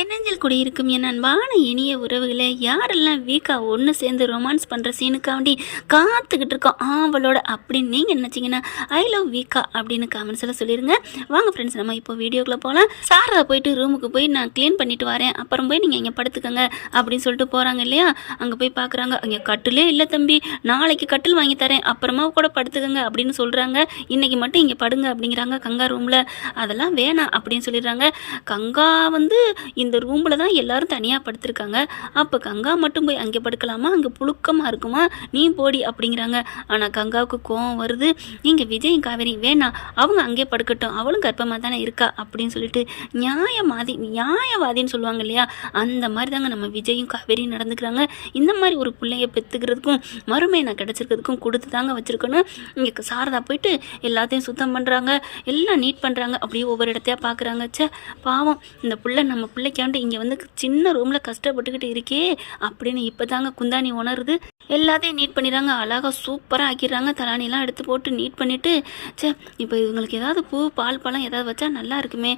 என்னெஞ்சில் குடியிருக்கும் என் அன்பான இனிய உறவுகளை யாரெல்லாம் வீக்காக ஒன்று சேர்ந்து ரொமான்ஸ் பண்ணுற சீனுக்காண்டி காத்துக்கிட்டு இருக்கோம் ஆவலோட அப்படின்னு நீங்கள் நினச்சிங்கன்னா ஐ லவ் வீக்கா அப்படின்னு கமெண்ட்ஸில் சொல்லிடுங்க வாங்க ஃப்ரெண்ட்ஸ் நம்ம இப்போ வீடியோக்குள்ளே போகலாம் சாரதா போயிட்டு ரூமுக்கு போய் நான் க்ளீன் பண்ணிட்டு வரேன். அப்புறம் போய் நீங்கள் இங்கே படுத்துக்கங்க அப்படின்னு சொல்லிட்டு போகிறாங்க இல்லையா? அங்கே போய் பார்க்குறாங்க அங்கே கட்டிலே இல்லை தம்பி. நாளைக்கு கட்டில் வாங்கி தரேன். அப்புறமா கூட படுத்துக்கங்க அப்படின்னு சொல்கிறாங்க இன்றைக்கி மட்டும் இங்கே படுங்க அப்படிங்கிறாங்க கங்கா ரூமில் அதெல்லாம் வேணாம் அப்படின்னு சொல்லிடுறாங்க. கங்கா வந்து இந்த ரூமில் தான் எல்லாரும் தனியாக படுத்திருக்காங்க. அப்போ கங்கா மட்டும் போய் அங்கே படுக்கலாமா? அங்கே புழுக்கமாக இருக்குமா? நீ போடி அப்படிங்கிறாங்க. ஆனால் கங்காவுக்கு கோவம் வருது. இங்கே விஜய் காவேரி வேணாம். அவங்க அங்கே படுக்கட்டும். அவளும் கர்ப்பமாக தானே இருக்கா அப்படின்னு சொல்லிட்டு நியாயவாதி நியாயவாதின்னு சொல்லுவாங்க இல்லையா? அந்த மாதிரி தாங்க நம்ம விஜயும் காவேரியும் நடந்துக்கிறாங்க. இந்த மாதிரி ஒரு பிள்ளைய பெற்றுக்கிறதுக்கும் மறுமையை கிடச்சிருக்கிறதுக்கும் கொடுத்து தாங்க வச்சுருக்கணும். இங்கே சாரதா போயிட்டு எல்லாத்தையும் சுத்தம் பண்ணுறாங்க எல்லாம் நீட் பண்ணுறாங்க அப்படியே ஒவ்வொரு இடத்தையா பார்க்குறாங்க ச்சே பாவம். இந்த பிள்ளை நம்ம பிள்ளை பிள்ளைக்காண்டு இங்கே வந்து சின்ன ரூமில் கஷ்டப்பட்டுக்கிட்டு இருக்கே அப்படின்னு இப்போ தாங்க குந்தாணி உணருது. எல்லாத்தையும் நீட் பண்ணிடுறாங்க. அழகாக சூப்பராக ஆக்கிடுறாங்க. தலானிலாம் எடுத்து போட்டு நீட் பண்ணிவிட்டு சே இப்போ இவங்களுக்கு ஏதாவது பூ பால் பழம் ஏதாவது வச்சா நல்லா இருக்குமே.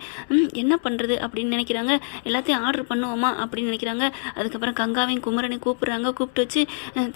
என்ன பண்ணுறது அப்படின்னு நினைக்கிறாங்க. எல்லாத்தையும் ஆர்டர் பண்ணுவோமா அப்படின்னு நினைக்கிறாங்க. அதுக்கப்புறம் கங்காவையும் குமரனையும் கூப்பிட்றாங்க. கூப்பிட்டு வச்சு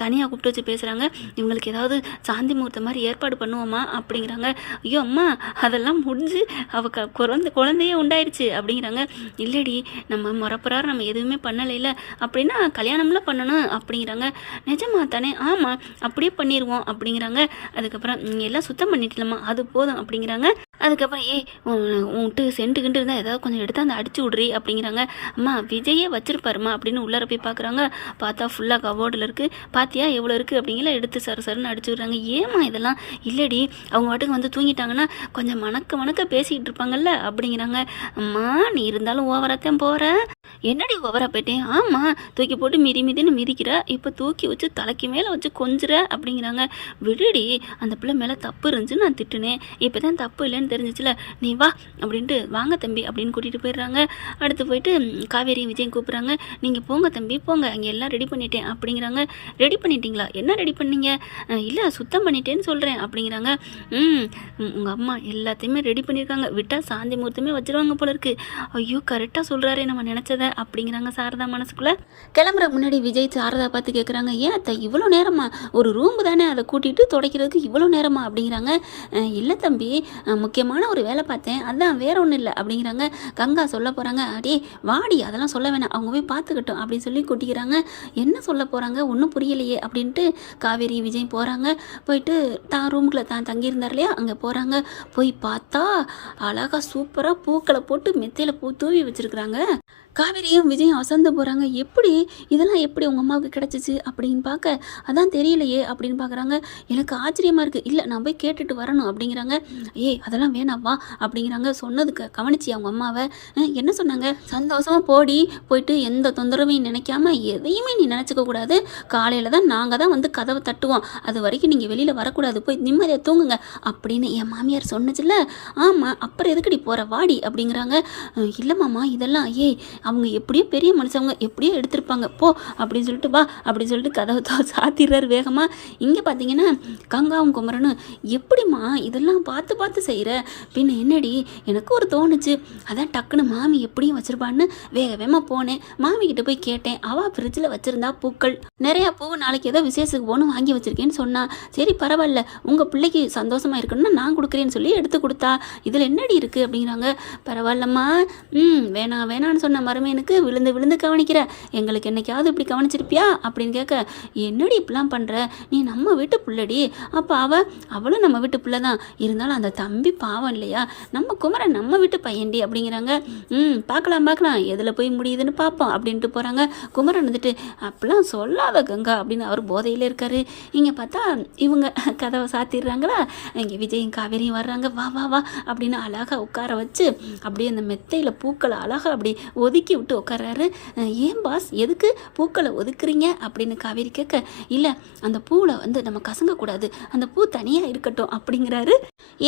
தனியாக கூப்பிட்டு வச்சு பேசுகிறாங்க இவங்களுக்கு ஏதாவது சாந்தி முகூர்த்த மாதிரி ஏற்பாடு பண்ணுவோமா அப்படிங்கிறாங்க. ஐயோ அம்மா அதெல்லாம் முடிஞ்சு அவ க குழந்தை குழந்தையே உண்டாயிருச்சு அப்படிங்கிறாங்க. இல்லடி நம்ம முறப்புறாரு நம்ம எதுவுமே பண்ணலைல. அப்படின்னா கல்யாணம்லாம் பண்ணணும் அப்படிங்கிறாங்க. நிஜமா தானே ஆமாம் அப்படியே பண்ணிடுவோம் அப்படிங்கிறாங்க. அதுக்கப்புறம் எல்லாம் சுத்தம் பண்ணிட்டலம்மா அது போதும் அப்படிங்கிறாங்க. அதுக்கப்புறம் ஏய் உன்- சென்ட்டு கிண்டு இருந்தால் ஏதாவது கொஞ்சம் எடுத்து அந்த அடிச்சு விட்றி அப்படிங்கிறாங்க. அம்மா விஜயே வச்சிருப்பாருமா அப்படின்னு உள்ளார போய் பார்க்குறாங்க பார்த்தா ஃபுல்லாக கவோர்டில் இருக்குது பாத்தியா எவ்வளோ இருக்குது அப்படிங்கிற எடுத்து சர சருன்னு அடிச்சு விட்றாங்க. ஏம்மா இதெல்லாம்? இல்லடி அவங்க வாட்டுக்கு வந்து தூங்கிட்டாங்கன்னா கொஞ்சம் மணக்க மணக்க பேசிக்கிட்டு இருப்பாங்கல்ல அப்படிங்கிறாங்க. அம்மா நீ இருந்தாலும் ஓவராத்தான் போகிற என்னடி ஓவராக போயிட்டேன் ஆமாம் தூக்கி போட்டு மிதி மிதின்னு மிதிக்கிற. இப்போ தூக்கி வச்சு தலைக்கு மேலே வச்சு கொஞ்சிற அப்படிங்கிறாங்க. விடுடி அந்த பிள்ளை மேலே தப்பு இருந்துச்சு நான் திட்டுனேன். இப்போ தான் தப்பு இல்லைன்னு தெரிஞ்சிச்சுல நீ வா அப்படின்ட்டு வாங்க தம்பி அப்படின்னு கூட்டிகிட்டு போயிடுறாங்க. அடுத்து போயிட்டு காவேரியும் காவேரி விஜயம் கூப்பிட்றாங்க. நீங்கள் போங்க தம்பி போங்க அங்கே எல்லாம் ரெடி பண்ணிட்டேன் அப்படிங்கிறாங்க. ரெடி பண்ணிட்டீங்களா? என்ன ரெடி பண்ணீங்க? இல்லை சுத்தம் பண்ணிட்டேன்னு சொல்கிறேன் அப்படிங்கிறாங்க. ம் உங்கள் அம்மா எல்லாத்தையுமே ரெடி பண்ணியிருக்காங்க விட்டால் சாந்தி முகூர்த்தமே வச்சுருவாங்க போல இருக்கு. ஐயோ கரெக்டாக சொல்கிறாரே நம்ம நினச்சத அப்படிங்கிறாங்க சாரதா மனசுக்குள்ளே. கிளம்புற முன்னாடி விஜய் சாரதா பார்த்து கேட்குறாங்க ஏன் அத்தை இவ்வளோ நேரமா? ஒரு ரூம் தானே அதை கூட்டிகிட்டு துடைக்கிறதுக்கு இவ்வளோ நேரமா? அப்படிங்கிறாங்க. இல்லை தம்பி முக்கியமான ஒரு வேலை பார்த்தேன். அதான் வேற ஒன்றும் இல்லை அப்படிங்கிறாங்க. கங்கா சொல்ல போகிறாங்க அடே வாடி அதெல்லாம் சொல்ல வேணாம். அவங்க போய் பார்த்துக்கட்டும் அப்படின்னு சொல்லி கூட்டிக்கிறாங்க. என்ன சொல்ல போகிறாங்க ஒன்றும் புரியலையே அப்படின்ட்டு காவேரி விஜய் போகிறாங்க போயிட்டு தான் ரூமுக்குள்ளே தான் தங்கியிருந்தார் இல்லையா? அங்கே போகிறாங்க போய் பார்த்தா அழகாக சூப்பராக பூக்களை போட்டு மெத்தையில் பூ தூவி வச்சுருக்குறாங்க. காவேரியும் விஜயும் அசந்து போகிறாங்க எப்படி? இதெல்லாம் எப்படி உங்கள் அம்மாவுக்கு கிடச்சிச்சு? அப்படின்னு பார்க்க அதான் தெரியலையே அப்படின்னு பார்க்குறாங்க. எனக்கு ஆச்சரியமாக இருக்குது இல்லை நான் போய் கேட்டுட்டு வரணும் அப்படிங்கிறாங்க. ஏய் அதெல்லாம் வேணாம் வா அப்படிங்கிறாங்க. சொன்னதுக்கு கவனிச்சு அவங்க அம்மாவை? என்ன சொன்னாங்க? சந்தோஷமாக போடி போயிட்டு எந்த தொந்தரவையும் நினைக்காம எதையுமே நீ நினச்சிக்க கூடாது. காலையில் தான் நாங்கள் தான் வந்து கதவை தட்டுவோம். அது வரைக்கும் நீங்கள் வெளியில் வரக்கூடாது. போய் நிம்மதியாக தூங்குங்க அப்படின்னு என் மாமியார் சொன்னச்சுல ஆமாம் அப்புறம் எதுக்குடி போகிற வாடி அப்படிங்கிறாங்க. இல்லை மாமா இதெல்லாம் ஏய் அவங்க எப்படியோ பெரிய மனுஷங்க எப்படியோ எடுத்திருப்பாங்க. போ அப்படின்னு சொல்லிட்டு வா அப்படின்னு சொல்லிட்டு கதவை சாத்திடுறாரு வேகமாக இங்கே பார்த்தீங்கன்னா கங்காவும் குமரனும் எப்படிம்மா இதெல்லாம் பார்த்து பார்த்து செய்கிற பின்ன என்னடி? எனக்கு ஒரு தோணுச்சு. அதான் டக்குன்னு மாமி எப்படியும் வச்சிருப்பான்னு வேக வேகமாக போனேன். மாமி கிட்ட போய் கேட்டேன். அவள் ஃப்ரிட்ஜில் வச்சுருந்தா பூக்கள். நிறையா பூ நாளைக்கு ஏதோ விசேஷத்துக்கு போகணும் வாங்கி வச்சுருக்கேன்னு சொன்னா. சரி பரவாயில்ல. உங்கள் பிள்ளைக்கு சந்தோஷமாக இருக்கணும்னா நான் கொடுக்குறேன்னு சொல்லி எடுத்து கொடுத்தா. இதில் என்னடி இருக்குது அப்படிங்கிறாங்க. பரவாயில்லம்மா. ம் வேணாம் வேணான்னு சொன்ன மாதிரி எனக்கு விழுந்து விழுந்து கவனிக்கிற. எங்களுக்கு என்னைக்காவது இப்படி கவனிச்சிருப்பியா? அப்படின்னு கேட்க என்னடி இப்படிலாம் பண்ணுற நீ நம்ம வீட்டு பிள்ளடி. அப்போ அவ அவளும் நம்ம வீட்டு பிள்ளை தான் இருந்தாலும் அந்த தம்பி பாவம் இல்லையா? நம்ம குமரன் நம்ம வீட்டு பையன்டி அப்படிங்கிறாங்க. ம் பார்க்கலாம் பார்க்கலாம். எதில் போய் முடியுதுன்னு பார்ப்போம் அப்படின்ட்டு போகிறாங்க குமரன் வந்துட்டு அப்படிலாம் சொல்லாத கங்கா அப்படின்னு அவர் போதையில் இருக்காரு. இங்கே பார்த்தா இவங்க கதவை சாத்திடுறாங்களா? இங்கே விஜயும் காவேரியும் வர்றாங்க. வா வா வா அப்படின்னு அழகாக உட்கார வச்சு அப்படியே அந்த மெத்தையில் பூக்களை அழகாக அப்படி ஒதுக்கி விட்டு உட்காராரு ஏன் பாஸ் எதுக்கு பூக்களை ஒதுக்குறீங்க? அப்படின்னு காவேரி கேட்க இல்லை அந்த பூவில் வந்து நம்ம கசங்கக்கூடாது. அந்த பூ தனியாக இருக்கட்டும் அப்படிங்கிறாரு.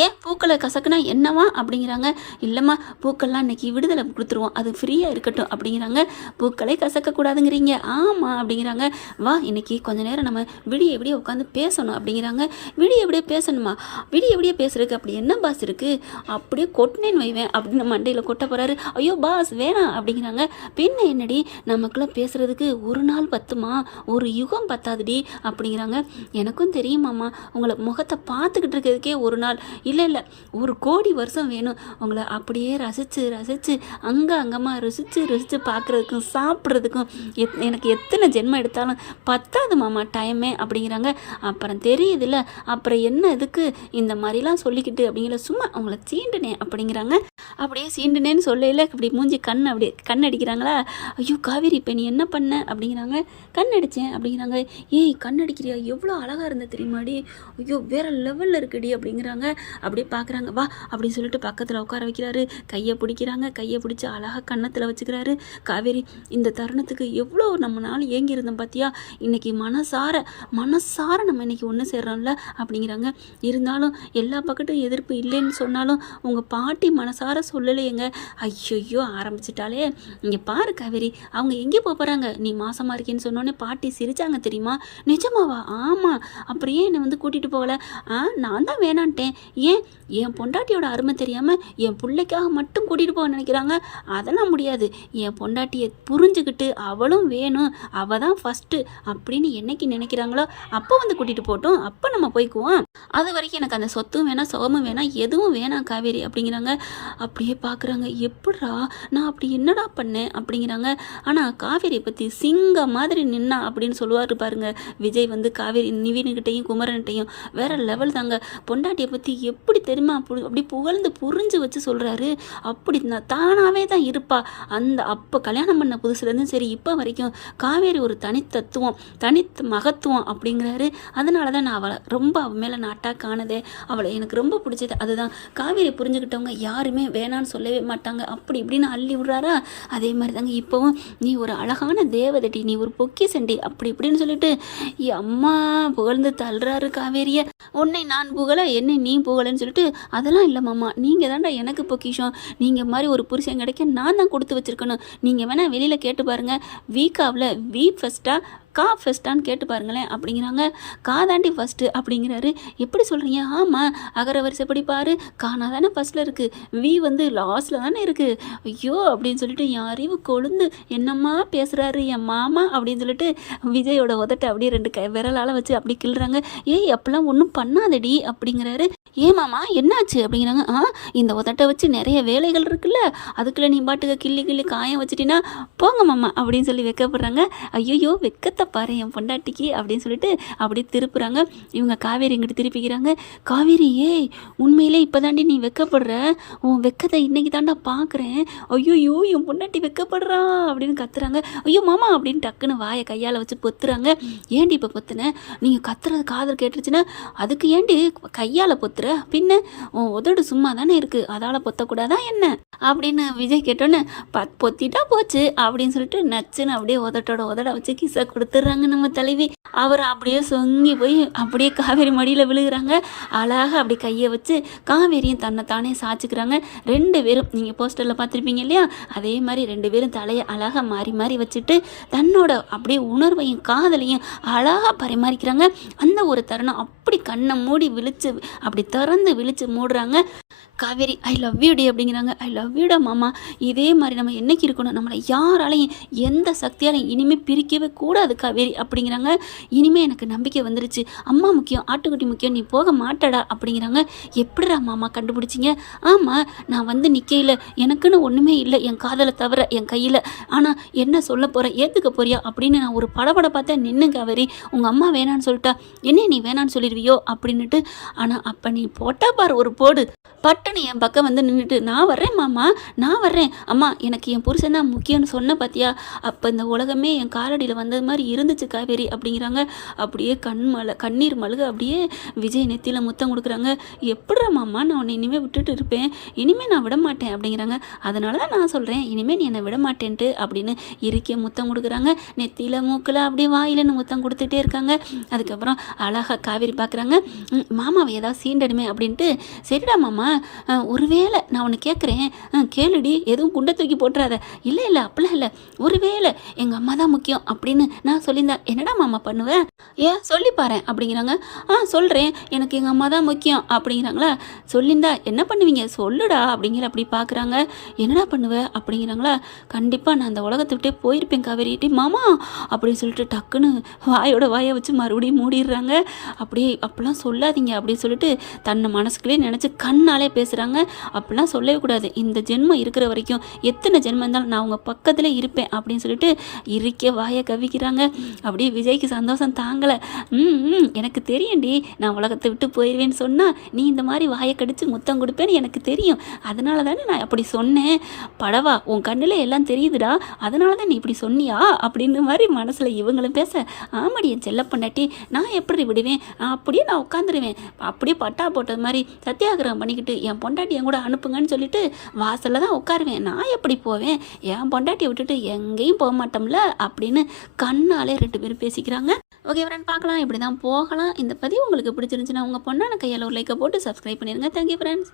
ஏன் பூக்களை கசக்குனா என்னவா? அப்படிங்கிறாங்க. இல்லைம்மா பூக்கள்லாம் இன்னைக்கு விடுதலை கொடுத்துருவோம். அது ஃப்ரீயாக இருக்கட்டும் அப்படிங்கிறாங்க. பூக்களை கசக்கக்கூடாதுங்கிறீங்க. ஆமாம் அப்படிங்கிறாங்க. வா இன்னைக்கு கொஞ்ச நேரம் நம்ம விடிய விடிய உட்காந்து பேசணும் அப்படிங்கிறாங்க. விடிய விடிய பேசணுமா? விடிய விடிய பேசுறதுக்கு அப்படி என்ன பாஸ் இருக்குது அப்படியே கொட்டினேன்னு வைவேன் அப்படின்னு மண்டையில் கொட்ட போகிறாரு ஐயோ பாஸ் வேணாம் அப்படிங்கிற அப்படிங்கிறாங்க. பின்ன என்னடி? நமக்குள்ள பேசுகிறதுக்கு ஒரு நாள் பத்துமா? ஒரு யுகம் பத்தாதுடி அப்படிங்கிறாங்க. எனக்கும் தெரியுமாம்மா உங்களை முகத்தை பார்த்துக்கிட்டு இருக்கிறதுக்கே ஒரு நாள். இல்லை இல்லை. ஒரு கோடி வருஷம் வேணும். உங்களை அப்படியே ரசித்து ரசித்து அங்கே அங்கமாக ருசித்து ருசித்து பார்க்குறதுக்கும் சாப்பிட்றதுக்கும் எத் எனக்கு எத்தனை ஜென்மம் எடுத்தாலும் பத்தாது மாமா டைமே அப்படிங்கிறாங்க. அப்புறம் தெரியுதுல்ல. அப்புறம் என்ன இதுக்கு இந்த மாதிரிலாம் சொல்லிக்கிட்டு அப்படிங்கிற சும்மா அவங்கள சீண்டுனேன் அப்படிங்கிறாங்க. அப்படியே சீண்டுனேன்னு சொல்லல இப்படி மூஞ்சி கண் அப்படி கண் அடிக்கிறாங்களா ஐயோ காவேரி இப்போ நீ என்ன பண்ண? அப்படிங்கிறாங்க. கண் அடித்தேன் அப்படிங்கிறாங்க. ஏய் கண் அடிக்கிறியா எவ்வளோ அழகாக இருந்த தெரியுமாடி? ஐயோ வேறு லெவலில் இருக்குடி அப்படிங்கிறாங்க. அப்படியே பார்க்குறாங்க வா அப்படின்னு சொல்லிட்டு பக்கத்தில் உட்கார வைக்கிறாரு. கையை பிடிக்கிறாங்க. கையை பிடிச்சி அழகாக கன்னத்தில் வச்சுக்கிறாரு. காவேரி இந்த தருணத்துக்கு எவ்வளோ நம்ம நாள் ஏங்கி இருந்தோம் பார்த்தியா இன்றைக்கி மனசார மனசார நம்ம இன்றைக்கி ஒன்று சேர்றோம்ல அப்படிங்கிறாங்க. இருந்தாலும் எல்லா பக்கட்டும் எதிர்ப்பு இல்லைன்னு சொன்னாலும் உங்கள் பாட்டி மனசார சொல்லலையேங்க. ஐயோ ஆரம்பிச்சிட்டாலே. இங்கே பாரு காவேரி அவங்க எங்கே போக போகிறாங்க நீ மாசமாக இருக்கேன்னு சொன்னோன்னே பாட்டி சிரிச்சாங்க தெரியுமா? நிஜமாவா? ஆமாம் அப்புறம் ஏன் என்னை வந்து கூட்டிகிட்டு போகல? ஆ நான் தான் வேணான்ட்டேன். ஏன்? என் பொண்டாட்டியோட அருமை தெரியாமல் என் பிள்ளைக்காக மட்டும் கூட்டிகிட்டு போக நினைக்கிறாங்க? அதெல்லாம் முடியாது. என் பொண்டாட்டியை புரிஞ்சுக்கிட்டு அவளும் வேணும். அவள் தான் ஃபஸ்ட்டு அப்படின்னு என்னைக்கு நினைக்கிறாங்களோ அப்போ வந்து கூட்டிகிட்டு போட்டோம் அப்போ நம்ம போய்க்குவோம். அது வரைக்கும் எனக்கு அந்த சொத்தும் வேணாம் சுகமும் வேணாம் எதுவும் வேணாம் காவேரி அப்படிங்கிறாங்க. அப்படியே பார்க்குறாங்க எப்படா நான் அப்படி என்னடா பண்ணேன் அப்படிங்கிறாங்க. ஆனால் காவேரியை பற்றி சிங்க மாதிரி நின்னா அப்படின்னு சொல்லுவார் பாருங்க. விஜய் வந்து காவேரி நிவினுகிட்டையும் குமரன்கிட்டையும் வேற லெவல் தாங்க. பொண்டாட்டியை பற்றி எப்படி தெரியுமா? அப்படி அப்படி புகழ்ந்து புரிஞ்சு வச்சு சொல்கிறாரு அப்படி நான் தானாகவே தான் இருப்பா. அந்த அப்போ கல்யாணம் பண்ண புதுசுலேருந்து சரி இப்போ வரைக்கும் காவேரி ஒரு தனித்தத்துவம் தனித்த மகத்துவம் அப்படிங்கிறாரு. அதனால தான் நான் அவளை ரொம்ப அவ மேலே நான் அட்டாக் ஆனதே அவளை எனக்கு ரொம்ப பிடிச்சது அதுதான். காவேரி புரிஞ்சுக்கிட்டவங்க யாருமே வேணான்னு சொல்லவே மாட்டாங்க. அப்படி இப்படின்னு அள்ளி விட்றாரா? அதே மாதிரி தாங்க இப்போவும் நீ ஒரு அழகான தேவதட்டி நீ ஒரு பொக்கி சண்டி அப்படி இப்படின்னு சொல்லிட்டு "ஏ அம்மா புகழ்ந்து தள்ளுறாரு காவேரிய. உன்னை நான் புகழ என்னை நீ புகழன்னு சொல்லிட்டு அதெல்லாம் இல்லை மாமா. நீங்கள் தான்டா எனக்கு பொக்கிஷம். நீங்கள் மாதிரி ஒரு புருஷன் கிடைக்க நான் தான் கொடுத்து வச்சிருக்கணும். நீங்கள் வேணால் வெளியில் கேட்டு பாருங்கள் வீக்காவில் வீ ஃபஸ்ட்டாக கா ஃபஸ்ட்டான்னு கேட்டு பாருங்களேன். அப்படிங்கிறாங்க. கா தாண்டி ஃபஸ்ட்டு அப்படிங்கிறாரு. எப்படி சொல்கிறீங்க ஆமாம் அகர வரிசைப்படி பாரு. கானா தானே ஃபஸ்ட்டில் இருக்குது வி வந்து லாஸ்ட்டில் தானே இருக்குது ஐயோ அப்படின்னு சொல்லிட்டு என் அறிவு கொழுந்து என்னம்மா பேசுகிறாரு என் மாமா அப்படின்னு சொல்லிட்டு விஜயோட உதட்டை அப்படியே ரெண்டு கை விரலால் வச்சு அப்படி கிள்றாங்க. ஏய் அப்பெல்லாம் ஒன்றும் பண்ணாதடி அப்படிங்கிறாரு. ஏன் மாமா என்னாச்சு? அப்படிங்கிறாங்க. ஆ இந்த உதட்டை வச்சு நிறைய வேலைகள் இருக்குல்ல. அதுக்குள்ளே நீ பாட்டுக்கு கிள்ளி கிள்ளி காயம் வச்சுட்டினா போங்க மாமா அப்படின்னு சொல்லி வைக்கப்படுறாங்க. ஐயோ வெக்கத்தை பாரு என் பொண்டாட்டிக்கு அப்படின்னு சொல்லிட்டு அப்படியே திருப்புறாங்க. இவங்க காவேரி இங்கிட்டு திருப்பிக்கிறாங்க. காவேரி ஏய் உண்மையிலே இப்போ தாண்டி நீ வெக்கப்படுற? உன் வெக்கத்தை இன்னைக்கு தாண்டா பார்க்குறேன் ஐயோ என் பொண்டாட்டி வெக்கப்படுறா அப்படின்னு கத்துறாங்க. ஐயோ மாமா அப்படின்னு டக்குன்னு வாயை கையால் வச்சு பொத்துறாங்க. ஏண்டி இப்போ பொத்துன? நீங்கள் கத்துறது காதல் கேட்டுருச்சுன்னா அதுக்கு ஏண்டி கையால் பொத்துற? பின்ன உன் உதடு சும்மா தானே இருக்குது அதால் பொத்தக்கூடாதா என்ன? அப்படின்னு விஜய் கேட்டோன்னே பத் பொத்திட்டா போச்சு அப்படின்னு சொல்லிட்டு நச்சுன்னு அப்படியே உதட்டோட உதட வச்சு கிசை கொடுத்துட்றாங்க நம்ம தலைவி. அவர் அப்படியே சொங்கி போய் அப்படியே காவேரி மடியில் விழுகிறாங்க. அழகாக அப்படி கையை வச்சு காவேரியும் தன்னை தானே சாய்ச்சிக்கிறாங்க. ரெண்டு பேரும் நீங்கள் போஸ்டரில் பார்த்துருப்பீங்க இல்லையா? அதே மாதிரி ரெண்டு பேரும் தலையை அழகாக மாறி மாறி வச்சுட்டு தன்னோட அப்படியே உணர்வையும் காதலையும் அழகாக பரிமாறிக்கிறாங்க. அந்த ஒரு தருணம் அப்படி கண்ணை மூடி விழிச்சு அப்படி திறந்து விழிச்சு மூடுறாங்க. காவேரி ஐ லவ் யூ டி அப்படிங்கிறாங்க. ஐ லவ் யூடா மாமா. இதே மாதிரி நம்ம என்னைக்கு இருக்கணும்? நம்மளை யாராலையும் எந்த சக்தியாலையும் இனிமேல் பிரிக்கவே கூடாது காவேரி அப்படிங்கிறாங்க. இனிமேல் எனக்கு நம்பிக்கை வந்துருச்சு. அம்மா முக்கியம் ஆட்டுக்குட்டி முக்கியம் நீ போக மாட்டடா அப்படிங்கிறாங்க. எப்படிடா மாமா கண்டுபிடிச்சிங்க? ஆமாம் நான் வந்து நிற்கையில் எனக்குன்னு ஒன்றுமே இல்லை. என் காதலை தவிர என் கையில். ஆனால் என்ன சொல்ல போகிற ஏற்றுக்க போறியா? அப்படின்னு நான் ஒரு படபட பார்த்தேன் நின்று காவேரி. உங்கள் அம்மா வேணான்னு சொல்லிட்டா என்ன நீ வேணான்னு சொல்லிடுவியோ அப்படின்னுட்டு ஆனால் அப்போ நீ போட்டா பாரு ஒரு போடு. பட்டுன்னு என் பக்கம் வந்து நின்றுட்டு நான் வர்றேன் மாமா நான் வர்றேன். அம்மா எனக்கு என் புருஷன் தான் முக்கியம்னு சொன்ன பார்த்தியா அப்போ இந்த உலகமே என் காலடியில் வந்தது மாதிரி இருந்துச்சு காவேரி அப்படிங்கிறாங்க. அப்படியே கண் மல கண்ணீர் மழுக அப்படியே விஜய் நெத்தியில் முத்தம் கொடுக்குறாங்க. எப்படிடா மாமா நான் உன்னை இனிமேல் விட்டுட்டு இருப்பேன். இனிமேல் நான் விட மாட்டேன் அப்படிங்கிறாங்க. அதனால தான் நான் சொல்கிறேன் இனிமேல் நீ என்னை விட மாட்டேன்ட்டு அப்படின்னு இறுக்கிய முத்தம் கொடுக்குறாங்க. நெத்தியில் மூக்கில் அப்படியே வாயிலன்னு முத்தம் கொடுத்துட்டே இருக்காங்க. அதுக்கப்புறம் அழகாக காவேரி பார்க்குறாங்க மாமாவை ஏதாவது சீண்டடுமே அப்படின்ட்டு. சரிடா மாமா ஒருவேளை நான் ஒன்று கேட்குறேன் கேளுடி எதுவும் குண்டை தூக்கி போட்டுறாத. இல்லை இல்லை அப்படிலாம் இல்லை. ஒருவேளை எங்கள் அம்மா தான் முக்கியம் அப்படின்னு நான் சொல்லியிருந்தேன் என்னடா மாமா பண்ணுவேன் ஏன் சொல்லி பாரேன் அப்படிங்கிறாங்க. ஆ சொல்கிறேன் எனக்கு எங்கள் அம்மா தான் முக்கியம் அப்படிங்கிறாங்களா. சொல்லியிருந்தா என்ன பண்ணுவீங்க? சொல்லுடா அப்படிங்கிற அப்படி பார்க்குறாங்க என்னடா பண்ணுவேன் அப்படிங்கிறாங்களா. கண்டிப்பாக நான் அந்த உலகத்தை விட்டே போயிருப்பேன் காவேரி. மாமா அப்படின்னு சொல்லிட்டு டக்குன்னு வாயோட வாயை வச்சு மறுபடியும் மூடிடுறாங்க. அப்படியே அப்படிலாம் சொல்லாதீங்க அப்படின்னு சொல்லிட்டு தன்னை மனசுக்குள்ளேயே நினச்சி கண்ணாலே பேசுகிறாங்க அப்படிலாம் சொல்லவே கூடாது. இந்த ஜென்மம் இருக்கிற வரைக்கும் எத்தனை ஜென்மம் இருந்தாலும் நான் உங்கள் பக்கத்தில் இருப்பேன் அப்படின்னு சொல்லிட்டு இருக்க வாயை கவிக்கிறாங்க. அப்படியே விஜய்க்கு சந்தோஷம் தாங்கலை. ம் ம், எனக்கு தெரியும்டி நான் உலகத்தை விட்டு போயிடுவேன்னு சொன்னால் நீ இந்த மாதிரி வாயை கடித்து முத்தம் கொடுப்பேன்னு எனக்கு தெரியும். அதனால தானே நான் அப்படி சொன்னேன். படவா உன் கண்ணில் எல்லாம் தெரியுதுடா. அதனால தான் நீ இப்படி சொன்னியா? அப்படின்னு மாதிரி மனசில் இவங்களும் பேச ஆமாடி என் செல்ல நான் எப்படி விடுவேன்? அப்படியே நான் உட்காந்துருவேன் அப்படியே பட்டா போட்டது மாதிரி சத்தியாகிரகம் பண்ணிக்கிட்டு என் பொண்டாட்டி என் கூட அனுப்புங்கன்னு சொல்லிட்டு வாசலில் தான் உட்காருவேன். நான் எப்படி போவேன்? என் பொண்டாட்டியை விட்டுட்டு எங்கேயும் போக மாட்டோம்ல? அப்படின்னு கண்ணாலே ரெண்டு பேரும் பேசிக்கிறாங்க. ஓகே ஃப்ரெண்ட் பார்க்கலாம். இப்படி தான் போகலாம். இந்த பதிவு உங்களுக்கு பிடிச்சிருந்துச்சுன்னா உங்கள் பொண்ணான கையால் ஒரு லைக்கை போட்டு சப்ஸ்கிரைப் பண்ணிடுங்க. Thank you friends